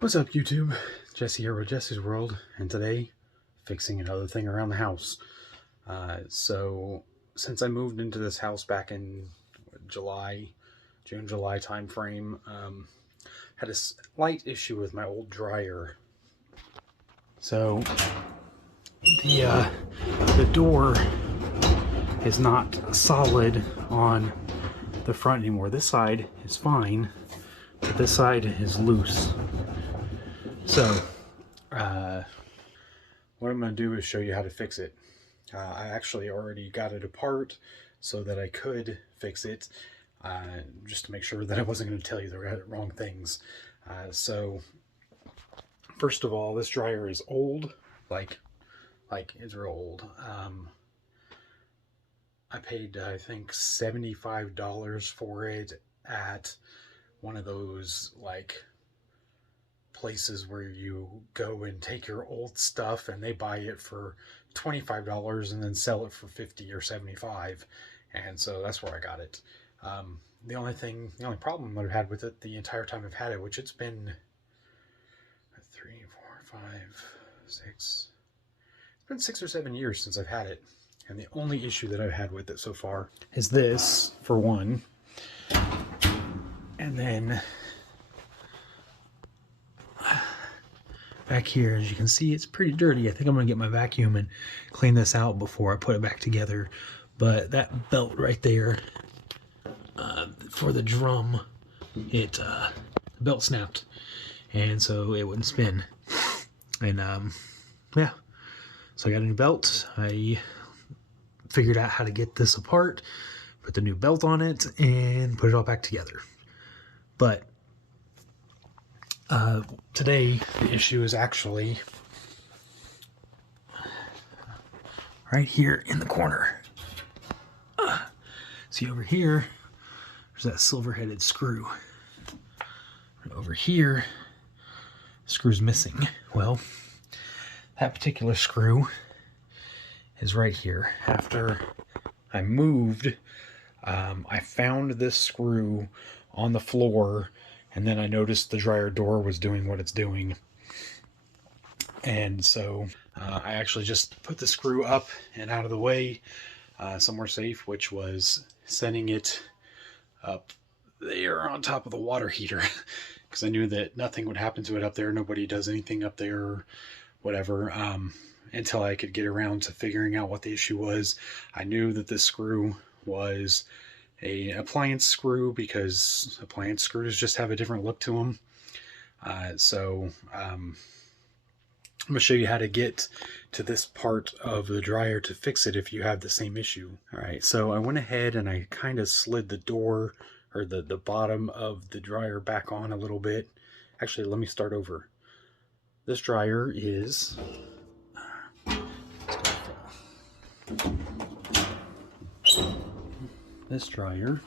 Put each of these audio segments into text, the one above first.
What's up, YouTube? Jesse here with Jesse's World, and today fixing another thing around the house. So since I moved into this house back in June, July time frame, had a slight issue with my old dryer. So the door is not solid on the front anymore. This side is fine, but this side is loose. So, what I'm going to do is show you how to fix it. I actually already got it apart so that I could fix it, just to make sure that I wasn't going to tell you the wrong things. So, first of all, this dryer is old, like it's real old. I paid, I think, $75 for it at one of those, like, places where you go and take your old stuff and they buy it for $25 and then sell it for $50 or $75, and so that's where I got it. The only problem that I've had with it the entire time I've had it, which it's been 3, 4, 5, 6, it's been 6 or 7 years since I've had it, and the only issue that I've had with it so far is this, for one, and then back here, as you can see, it's pretty dirty. I think I'm going to get my vacuum and clean this out before I put it back together. But that belt right there, for the drum, the belt snapped, and so it wouldn't spin. And yeah, so I got a new belt. I figured out how to get this apart, put the new belt on it, and put it all back together. But today, the issue is actually right here in the corner. See over here, there's that silver-headed screw. Over here, the screw's missing. Well, that particular screw is right here. After I moved, I found this screw on the floor, and then I noticed the dryer door was doing what it's doing. And so I actually just put the screw up and out of the way, somewhere safe, which was setting it up there on top of the water heater, because I knew that nothing would happen to it up there. Nobody does anything up there or whatever, until I could get around to figuring out what the issue was. I knew that this screw was an appliance screw, because appliance screws just have a different look to them. So I'm going to show you how to get to this part of the dryer to fix it if you have the same issue. Alright, so I went ahead and I kind of slid the door, or the bottom of the dryer back on a little bit. Actually, let me start over. This dryer is... This dryer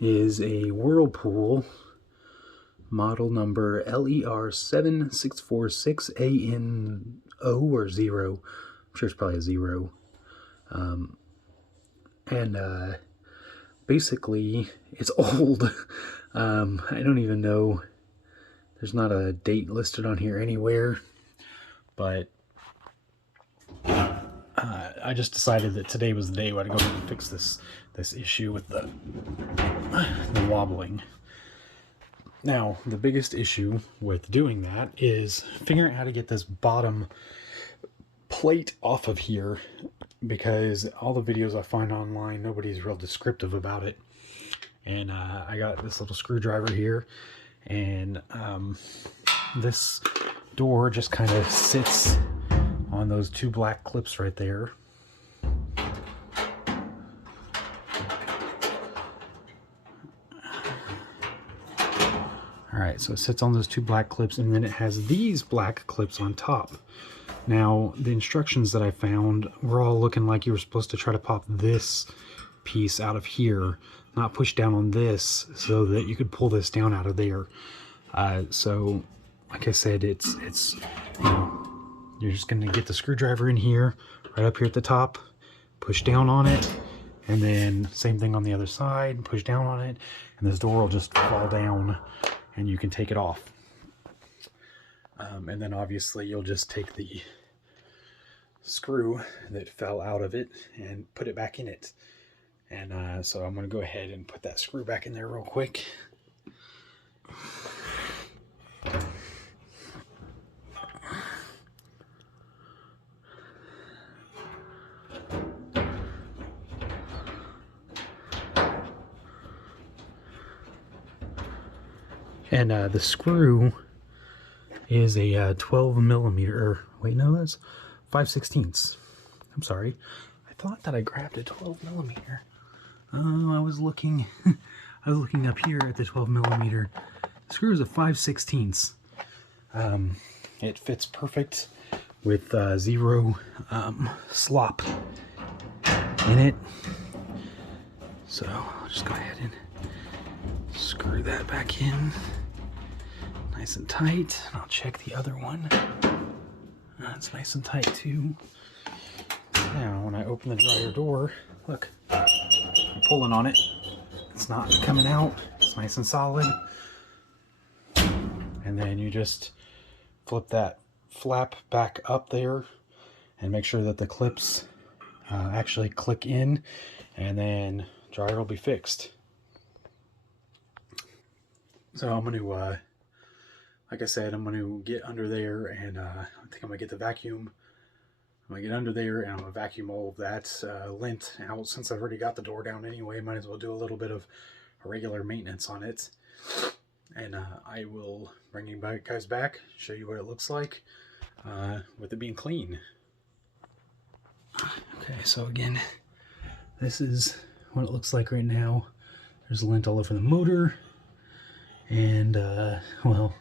is a Whirlpool model number LER7646AN0 or 0. I'm sure it's probably a 0. Basically, it's old. I don't even know. There's not a date listed on here anywhere, but I just decided that today was the day when I'd go ahead and fix this issue with the wobbling. Now, the biggest issue with doing that is figuring out how to get this bottom plate off of here, because all the videos I find online, nobody's real descriptive about it. And I got this little screwdriver here, and this door just kind of sits on those two black clips right there. Alright, so it sits on those two black clips, and then it has these black clips on top. Now, the instructions that I found were all looking like you were supposed to try to pop this piece out of here, not push down on this, so that you could pull this down out of there. So, like I said, it's you know, you're just going to get the screwdriver in here, right up here at the top, push down on it, and then same thing on the other side, push down on it, and this door will just fall down and you can take it off. And then obviously you'll just take the screw that fell out of it and put it back in it. And so I'm going to go ahead and put that screw back in there real quick. And the screw is a 12 millimeter, or wait, no, that's 5/16. I'm sorry. I thought that I grabbed a 12 millimeter. Oh, I was looking up here at the 12 millimeter. The screw is a 5/16. It fits perfect with zero slop in it. So I'll just go ahead and screw that back in nice and tight. And I'll check the other one. That's nice and tight too. Now when I open the dryer door, look, I'm pulling on it. It's not coming out. It's nice and solid. And then you just flip that flap back up there and make sure that the clips actually click in, and then dryer will be fixed. So I'm going to, like I said, I'm going to get under there, and I think I'm going to get the vacuum. I'm going to get under there and I'm going to vacuum all of that lint out. Since I've already got the door down anyway, might as well do a little bit of regular maintenance on it. And I will bring you guys back, show you what it looks like with it being clean. Okay, so again, this is what it looks like right now. There's lint all over the motor, and well,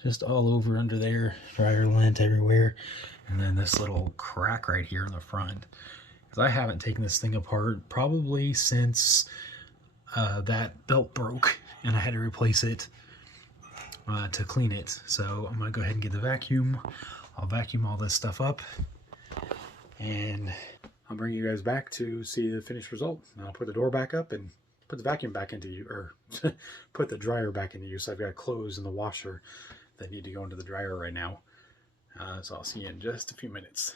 just all over under there, dryer lint everywhere. And then this little crack right here in the front, because I haven't taken this thing apart probably since that belt broke and I had to replace it to clean it. So I'm gonna go ahead and get the vacuum. I'll vacuum all this stuff up, and I'll bring you guys back to see the finished result. And I'll put the door back up and put the vacuum back into use, or put the dryer back into use. I've got clothes in the washer that need to go into the dryer right now. So I'll see you in just a few minutes.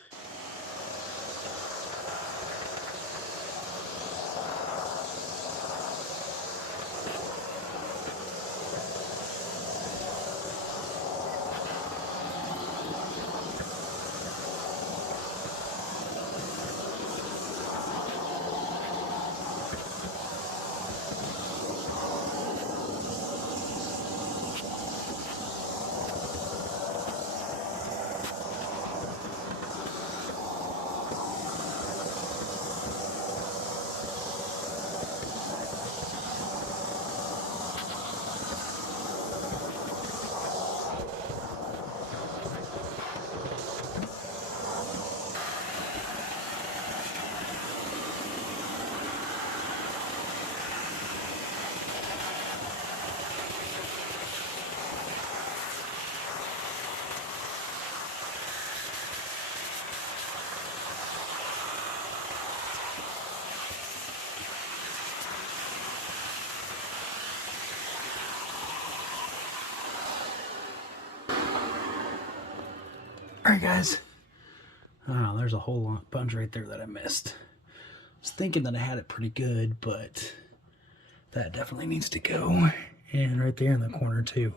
Alright guys, there's a whole bunch right there that I missed. I was thinking that I had it pretty good, but that definitely needs to go. And right there in the corner too.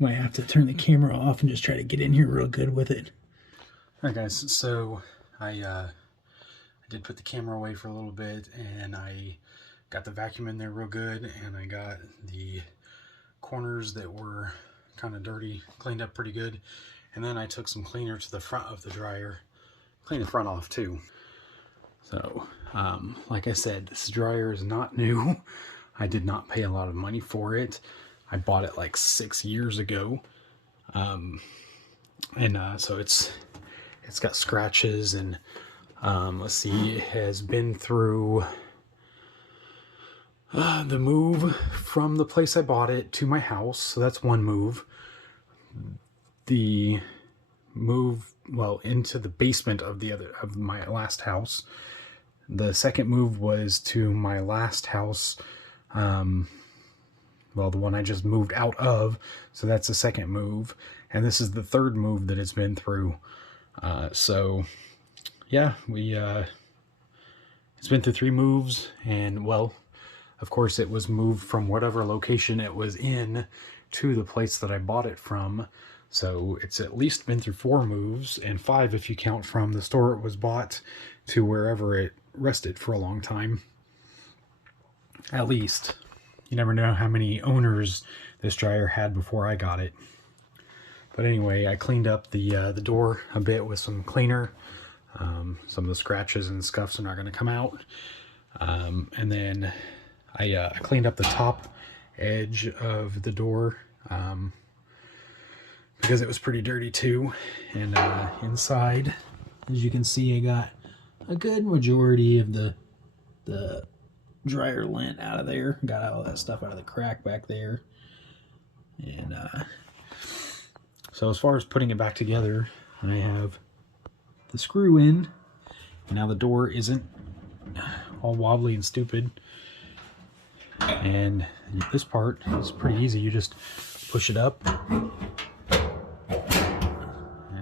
Might have to turn the camera off and just try to get in here real good with it. Alright guys, so I did put the camera away for a little bit, and I got the vacuum in there real good, and I got the corners that were kind of dirty cleaned up pretty good. And then I took some cleaner to the front of the dryer, clean the front off too. So like I said, this dryer is not new. I did not pay a lot of money for it. I bought it like 6 years ago, and so it's got scratches, and let's see, it has been through the move from the place I bought it to my house. So that's one move. The move, well, into the basement of my last house. The second move was to my last house, well, the one I just moved out of, so that's the second move, and this is the third move that it's been through. So yeah, it's been through 3 moves, and well, of course it was moved from whatever location it was in to the place that I bought it from. So it's at least been through 4 moves, and 5 if you count from the store it was bought to wherever it rested for a long time. At least. You never know how many owners this dryer had before I got it. But anyway, I cleaned up the door a bit with some cleaner. Some of the scratches and scuffs are not going to come out. And then I cleaned up the top edge of the door because it was pretty dirty too. And inside, as you can see, I got a good majority of the dryer lint out of there. Got all that stuff out of the crack back there. And so as far as putting it back together, I have the screw in. And now the door isn't all wobbly and stupid. And this part is pretty easy. You just push it up and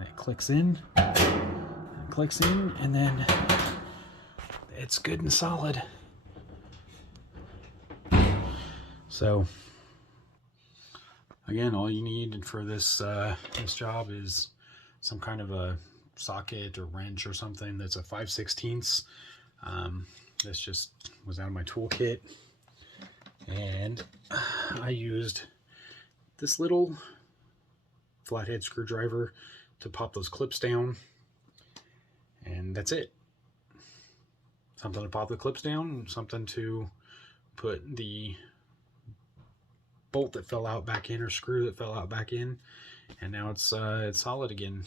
it clicks in. And then it's good and solid. So again, all you need for this this job is some kind of a socket or wrench or something that's a 5/16. This just was out of my toolkit, and I used this little flathead screwdriver to pop those clips down, and that's it. Something to pop the clips down, something to put the bolt that fell out back in, or screw that fell out back in, and now it's solid again.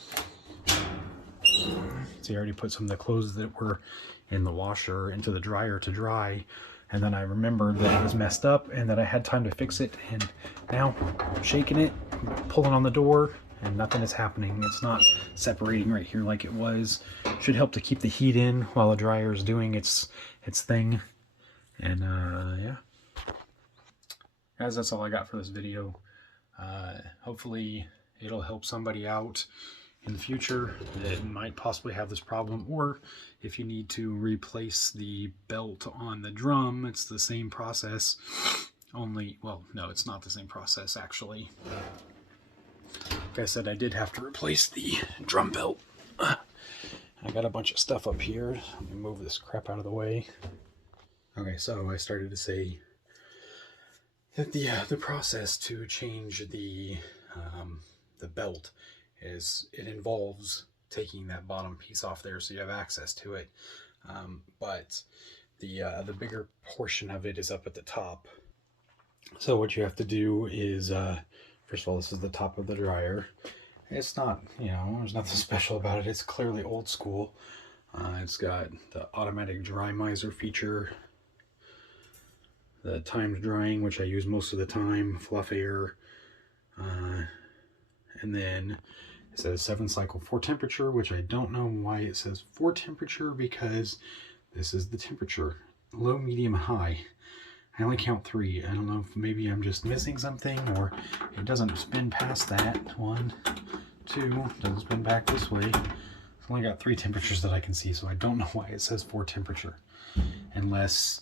So I already put some of the clothes that were in the washer into the dryer to dry, and then I remembered that it was messed up and that I had time to fix it, and now I'm shaking it, pulling on the door, and nothing is happening. It's not separating right here like it was. Should help to keep the heat in while the dryer is doing its thing. And yeah, guys, that's all I got for this video. Hopefully it'll help somebody out in the future that might possibly have this problem, or if you need to replace the belt on the drum, it's the same process. Only, well, no, it's not the same process actually. Like I said, I did have to replace the drum belt. I got a bunch of stuff up here. Let me move this crap out of the way. Okay, so I started to say that the process to change the belt is, it involves taking that bottom piece off there so you have access to it. But the bigger portion of it is up at the top. So what you have to do is, first of all, this is the top of the dryer. It's not, you know, there's nothing special about it. It's clearly old school. It's got the automatic dry miser feature, the timed drying, which I use most of the time, fluff air, and then it says 7 cycle 4 temperature, which I don't know why it says 4 temperature, because this is the temperature, low, medium, high. I only count 3. I don't know if maybe I'm just missing something, or it doesn't spin past that. 1, 2, doesn't spin back this way. I've only got 3 temperatures that I can see, so I don't know why it says 4 temperature. Unless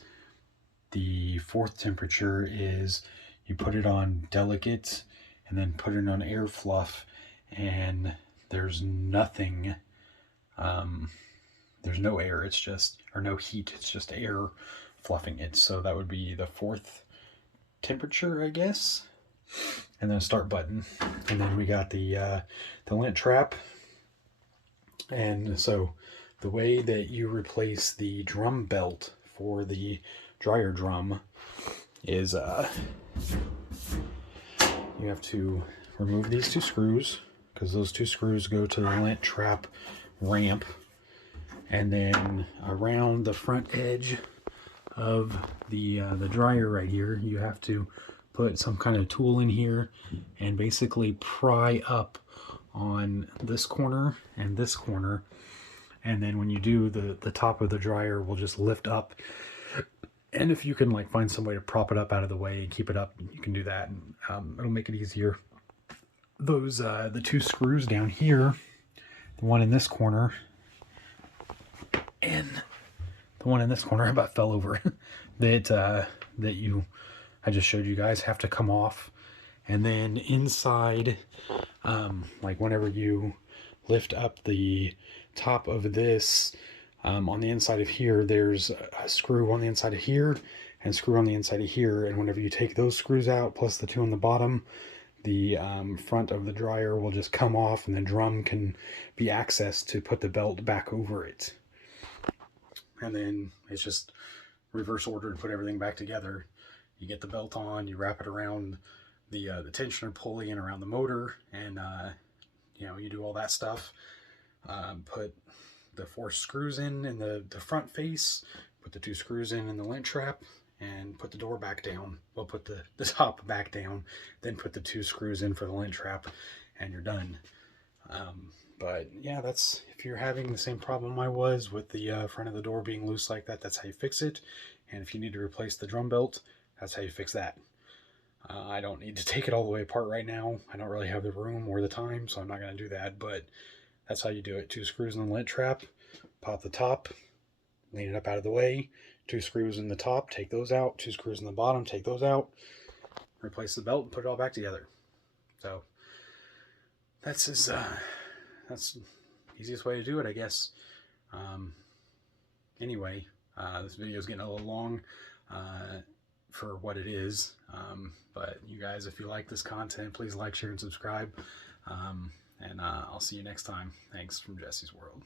the 4th temperature is you put it on delicate and then put it on air fluff, and there's nothing, there's no air, it's just, or no heat, it's just air fluffing it. So that would be the 4th temperature, I guess. And then a start button, and then we got the lint trap. And so the way that you replace the drum belt for the dryer drum is you have to remove these 2 screws, because those 2 screws go to the lint trap ramp, and then around the front edge of the dryer right here, you have to put some kind of tool in here and basically pry up on this corner and this corner, and then when you do, the top of the dryer will just lift up And if you can like find some way to prop it up out of the way and keep it up, you can do that. And, it'll make it easier. Those the two screws down here, the one in this corner and the one in this corner, I about fell over. that I just showed you guys have to come off. And then inside, like whenever you lift up the top of this, on the inside of here, there's a screw on the inside of here and a screw on the inside of here. And whenever you take those screws out, plus the two on the bottom, the front of the dryer will just come off and the drum can be accessed to put the belt back over it. And then it's just reverse order to put everything back together. You get the belt on, you wrap it around the tensioner pulley and around the motor, and you know, you do all that stuff. Put the 4 screws in the front face, put the 2 screws in the lint trap, and put the door back down. Well, put the top back down, then put the 2 screws in for the lint trap, and you're done. But yeah, that's, if you're having the same problem I was with the front of the door being loose like that, that's how you fix it. And if you need to replace the drum belt, that's how you fix that. I don't need to take it all the way apart right now. I don't really have the room or the time, so I'm not going to do that, but that's how you do it. 2 screws in the lint trap, pop the top, lean it up out of the way, 2 screws in the top, take those out, 2 screws in the bottom, take those out, replace the belt, and put it all back together. So that's the easiest way to do it, I guess. Anyway, this video is getting a little long for what it is, but you guys, if you like this content, please like, share, and subscribe, and I'll see you next time. Thanks from Jesse's World.